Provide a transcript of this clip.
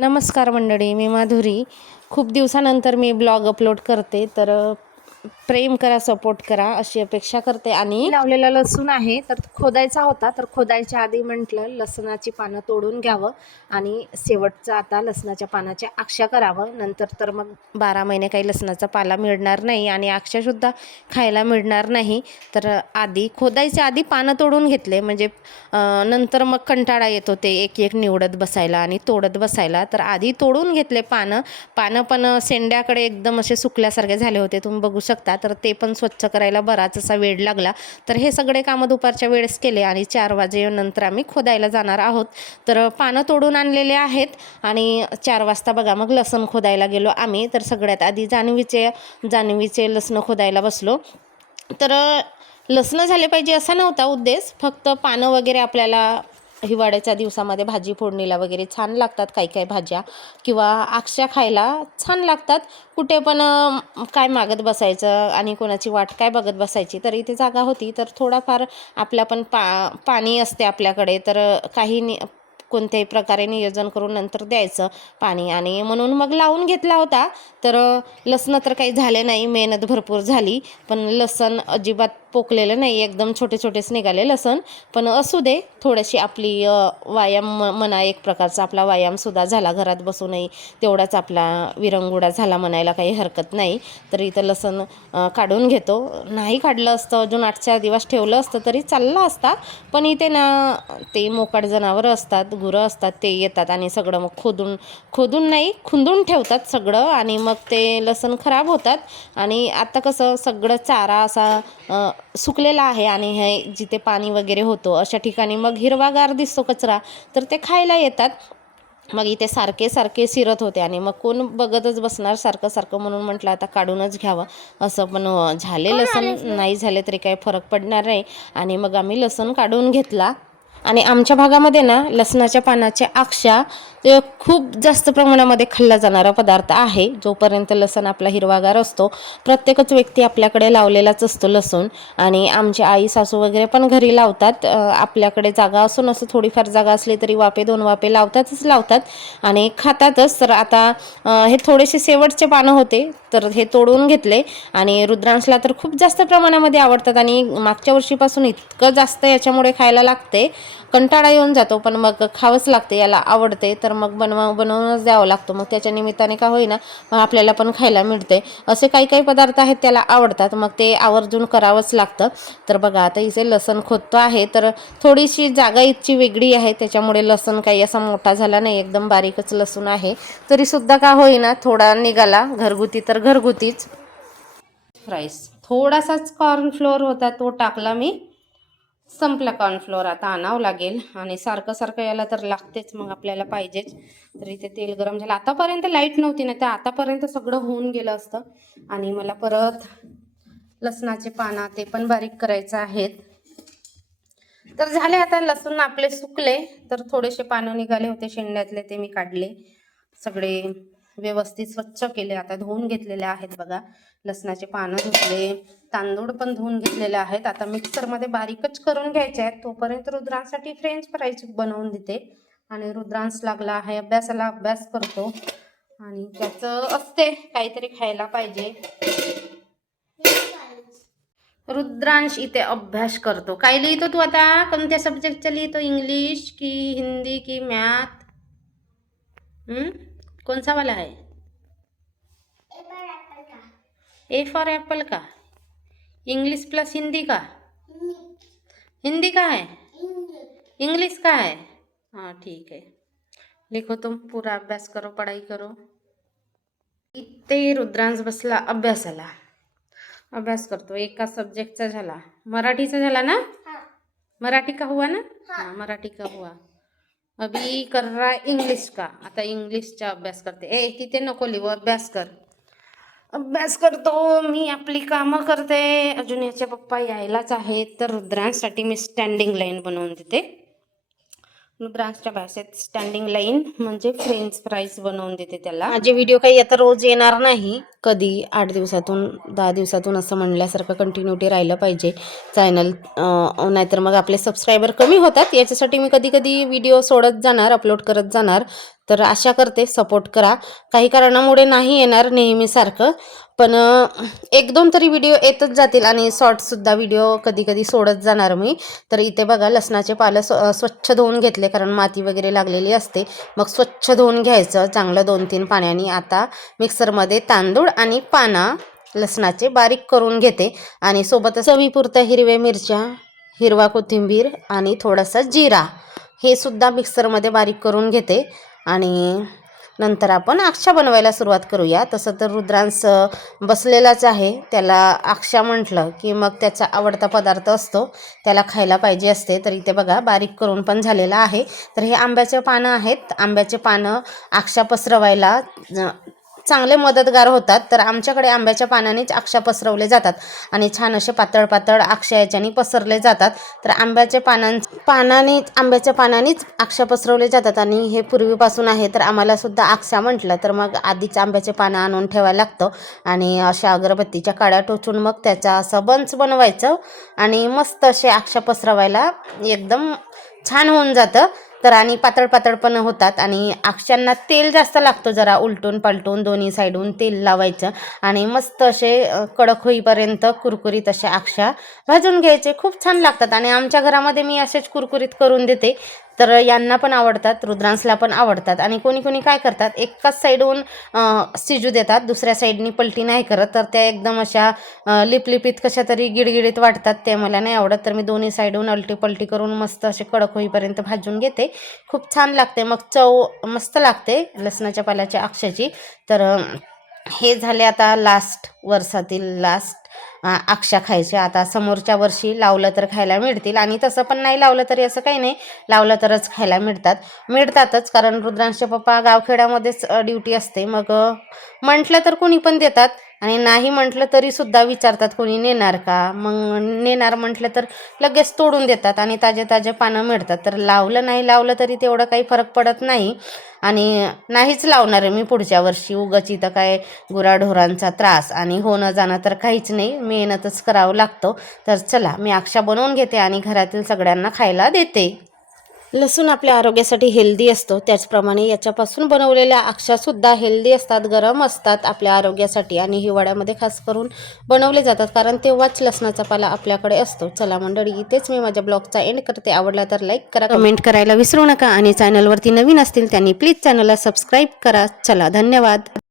नमस्कार मंडळी मी माधुरी. खूप दिवसानंतर मी ब्लॉग अपलोड करते तर प्रेम करा सपोर्ट करा अशी अपेक्षा करते. आणि लावलेला लसूण आहे तर खोदायचा होता तर खोदायच्या आधी म्हटलं लसणाची पानं तोडून घ्यावं आणि शेवटचं आता लसणाच्या पानाच्या आक्षा करावं. नंतर तर मग बारा महिने काही लसणाचा पाला मिळणार नाही आणि आक्षासुद्धा खायला मिळणार नाही. तर आधी खोदायच्या आधी पानं तोडून घेतले. म्हणजे नंतर मग कंटाळा येत होते एक एक निवडत बसायला आणि तोडत बसायला. तर आधी तोडून घेतले पानं. पानं पण सेंड्याकडे एकदम असे सुकल्यासारखे झाले होते तुम्ही बघू शकता तर ते पण स्वच्छ करायला बराच असा वेळ लागला. तर हे सगळे कामं दुपारच्या वेळेस केले आणि चार वाजेनंतर आम्ही खोदायला जाणार आहोत. तर पानं तोडून आणलेले आहेत आणि चार वाजता बघा मग लसण खोदायला गेलो आम्ही. तर सगळ्यात आधी जान्हवीचे जान्हवीचे लसणं खोदायला बसलो. तर लसणं झाले पाहिजे असा नव्हता उद्देश. फक्त पानं वगैरे आपल्याला हिवाळ्याच्या दिवसामध्ये भाजी फोडणीला वगैरे छान लागतात काही काही भाज्या. किंवा आक्षां खायला छान लागतात. कुठे पण काय मागत बसायचं आणि कोणाची वाट काय बघत बसायची तर इथे जागा होती. तर थोडाफार आपल्या पण पा पाणी असते आपल्याकडे. तर काही नि कोणत्याही प्रकारे नियोजन करून नंतर द्यायचं पाणी. आणि म्हणून मग लावून घेतला होता. तर लसणं तर काही झाले नाही. मेहनत भरपूर झाली. पण लसण अजिबात पोकलेलं नाही. एकदम छोटे छोटेच निघाले लसण. पण असू दे. थोडीशी आपली व्यायाम म- म्हणा एक प्रकारचा आपला व्यायामसुद्धा झाला. घरात बसूनही तेवढाच आपला विरंगुडा झाला म्हणायला काही हरकत नाही. तर इथं लसण काढून घेतो. नाही काढलं असतं. अजून आठच्या दिवस ठेवलं असतं तरी चाललं असता. पण इथे ना ते मोकाट जनावरं असतात. गुरं असतात ते येतात आणि सगळं मग खोदून खोदून नाही खुंदून ठेवतात सगळं आणि मग ते लसण खराब होतात. आणि आता कसं सगळं चारा असा सुकलेला आहे आणि हे जिथे पाणी वगैरे होतं अशा ठिकाणी मग हिरवागार दिसतो कचरा तर ते खायला येतात. मग इथे सारखे सारखे सिरत होते आणि मग कोण बघतच बसणार सारखं सारखं म्हणून म्हटलं आता काढूनच घ्यावं. असं पण झाले लसण नाही झाले तरी काही फरक पडणार नाही. आणि मग आम्ही लसण काढून घेतला. आणि आमच्या भागामध्ये ना लसणाच्या पानाच्या आक्षा खूप जास्त प्रमाणामध्ये खाल्ला जाणारा पदार्थ आहे. जोपर्यंत लसण आपला हिरवागार असतो प्रत्येकच व्यक्ती आपल्याकडे लावलेलाच असतो लसूण. आणि आमची आई सासू वगैरे पण घरी लावतात. आपल्याकडे जागा असून असं थोडीफार जागा असली तरी वापे दोन वापे लावतातच लावतात. आणि खातातच. तर आता हे थोडेसे शेवटचे पानं होते. तर हे तोडून घेतले. आणि रुद्रांशला तर खूप जास्त प्रमाणामध्ये आवडतात. आणि मागच्या वर्षीपासून इतकं जास्त याच्यामुळे खायला लागते. कंटाळा येऊन जातो पण मग खावंच लागते याला आवडते तर मग बनवा बनवूनच द्यावं लागतो. मग त्याच्या निमित्ताने का होईना मग आपल्याला पण खायला मिळते. असे काही काही पदार्थ आहेत त्याला आवडतात. मग ते आवर्जून करावंच लागतं. तर बघा आता इथे लसण खोदतो आहे तर थोडीशी जागा इथची वेगळी आहे. त्याच्यामुळे लसण काही असा मोठा झाला नाही एकदम बारीकच लसूण आहे. तरीसुद्धा का होईना थोडा निघाला. घरगुती तर घरगुतीच. फ्राईस थोडासाच कॉर्नफ्लोअर होता तो टाकला मी. संपला कॉर्नफ्लोअर आता आणावं लागेल. आणि सारखं सारखं याला तर लागतेच. मग आपल्याला पाहिजेच. तर इथे तेल गरम झालं. आतापर्यंत लाइट नव्हती ना. तर आतापर्यंत सगळं होऊन गेलं असतं. आणि मला परत लसणाचे पानं ते पण बारीक करायचं आहेत. तर झाले आता लसूण आपले सुकले. तर थोडेसे पानं निघाले होते शेंड्यातले. ते मी काढले. सगळे व्यवस्थित स्वच्छ केले. आता धुवून घेतलेले आहेत बघा. लसणाचे पानं धुतले. तांदूळ पण धुवून घेतलेले आहेत. आता मिक्सरमध्ये बारीकच करून घ्यायचे आहेत. तोपर्यंत रुद्रांसाठी फ्रेंच फ्राईज बनवून देते. आणि रुद्रांस लागला आहे. अभ्यासाला अभ्यास करतो. आणि त्याचं असते काहीतरी खायला पाहिजे. रुद्रांश इथे अभ्यास करतो. काय लिहितो तू आता? कोणत्या सब्जेक्टचा लिहितो? इंग्लिश की हिंदी की मॅथ कोणचा वाला आहे? ए फॉर एप्पल का? इंग्लिश प्लस हिंदी का? हिंदी का? है इंग्लिश का है हाँ ठीक है लिखो तुम पूरा अभ्यास करो पढ़ाई करो. इथे रुद्रांश बसला अभ्यासाला अभ्यास करतो एका सब्जेक्टचा झाला. मराठीचा झाला ना? मराठी का हुआ ना? हाँ मराठी का हुआ. अभी कर रहा है इंग्लिश का। आता इंग्लिशचा अभ्यास करते। ए तिथे नको लिहू अभ्यास कर। अभ्यास करतो मी आपली कामं करते. अजून याचे पप्पा यायलाच आहेत तर रुद्रांसाठी मी स्टँडिंग लाईन बनवून देते. रुद्रांशच्या भाषेत स्टँडिंग लाईन म्हणजे फ्रेंच फ्राईज बनवून देते त्याला. माझे व्हिडिओ काही आता रोज येणार नाही. कधी आठ दिवसातून दहा दिवसातून असं म्हणल्यासारखं कंटिन्युटी राहिलं पाहिजे. चॅनल नाहीतर मग आपले सबस्क्रायबर कमी होतात. याच्यासाठी मी कधी कधी व्हिडिओ सोडत जाणार अपलोड करत जाणार. तर आशा करते सपोर्ट करा. काही कारणामुळे नाही येणार नेहमीसारखं. पण एक दोन तरी व्हिडिओ येतच जातील आणि शॉर्ट्ससुद्धा व्हिडिओ कधी कधी सोडत जाणार मी. तर इथे बघा लसणाचे पालं स्व स्वच्छ धुवून घेतले कारण माती वगैरे लागलेली असते. मग स्वच्छ धुवून घ्यायचं चांगलं दोन तीन पाण्याने. आता मिक्सरमध्ये तांदूळ आणि पाना लसणाचे बारीक करून घेते. आणि सोबतच चवीपुरत्या हिरव्या मिरच्या हिरवा कोथिंबीर आणि थोडासा जिरा हे सुद्धा मिक्सरमध्ये बारीक करून घेते. आणि नंतर आपण आक्षा बनवायला सुरुवात करूया. तसं तर रुद्रांस बसलेलाच आहे. त्याला आक्षा म्हटलं की मग त्याचा आवडता पदार्थ असतो. त्याला खायला पाहिजे असते. तर इथे बघा बारीक करून पण झालेला आहे. तर हे आंब्याचे पानं आहेत. आंब्याचे पानं आक्षा पसरवायला चांगले मदतगार होतात तर आमच्याकडे आंब्याच्या पानानेच आक्षा पसरवले जातात आणि छान असे पातळ पातळ आक्षा याच्याने पसरले जातात. तर आंब्याच्या पानां पानाने आंब्याच्या पानानेच आक्षा पसरवले जातात आणि हे पूर्वीपासून आहे तर आम्हाला सुद्धा आक्षा म्हटलं तर मग आधीच आंब्याचे पानं आणून ठेवायला लागतं आणि अशा अगरबत्तीच्या काड्या टोचून मग त्याचा असं बंच बनवायचं आणि मस्त असे आक्षा पसरवायला एकदम छान होऊन जातं. तर आणि पातळ पातळ पण होतात आणि आक्षांना तेल जास्त लागतं जरा उलटून पालटून दोन्ही साईडून तेल लावायचं. आणि मस्त असे कडक होईपर्यंत कुरकुरीत असे अक्षा भाजून घ्यायचे. खूप छान लागतात आणि आमच्या घरामध्ये मी असेच कुरकुरीत करून देते. तर यांना पण आवडतात रुद्रांसला पण आवडतात. आणि कोणी कोणी काय करतात एकाच साईडहून सिजू शिजू देतात दुसऱ्या साईडनी पलटी नाही करत. तर त्या एकदम अशा लिपलिपीत कशा तरी गिडगिडीत वाटतात. ते मला नाही आवडत. तर मी दोन्ही साईडहून अलटी पलटी करून मस्त असे कडक होईपर्यंत भाजून घेते. खूप छान लागते. मग चव मस्त लागते लसणाच्या पाल्याच्या अक्षाची. तर हे झाले आता लास्ट वर्षातील लास्ट अक्षा खायचे. आता समोरच्या वर्षी लावलं तर खायला मिळतील आणि तसं पण नाही लावलं तरी असं काही नाही. लावलं तरच खायला मिळतात. मिळतातच कारण रुद्रांशचे पप्पा गावखेड्यामध्येच ड्युटी असते. मग म्हटलं तर कोणी पण देतात. आणि नाही म्हटलं तरीसुद्धा विचारतात कोणी नेणार का? मग नेणार म्हटलं तर लगेच तोडून देतात आणि ताजे ताजे पानं मिळतात. तर लावलं नाही लावलं तरी तेवढं काही फरक पडत नाही. आणि नाहीच लावणार आहे मी पुढच्या वर्षी. उगाच इथं काय गुराढोरांचा त्रास आणि होणं जाणं तर काहीच नाही. मेहनतच करावं लागतं. तर चला मी अक्षा बनवून घेते आणि घरातील सगळ्यांना खायला देते. लसूण आपल्या आरोग्यासाठी हेल्दी असतो. त्याचप्रमाणे याच्यापासून बनवलेल्या अक्षासुद्धा हेल्दी असतात गरम असतात आपल्या आरोग्यासाठी आणि हिवाळ्यामध्ये खास करून बनवले जातात. कारण तेव्हाच लसणाचा पाला आपल्याकडे असतो. चला मंडळी इथेच मी माझ्या ब्लॉगचा एंड करते. आवडला तर लाईक करा कमेंट करायला विसरू नका. आणि चॅनलवरती नवीन असतील त्यांनी प्लीज चॅनलला सबस्क्राईब करा. चला धन्यवाद.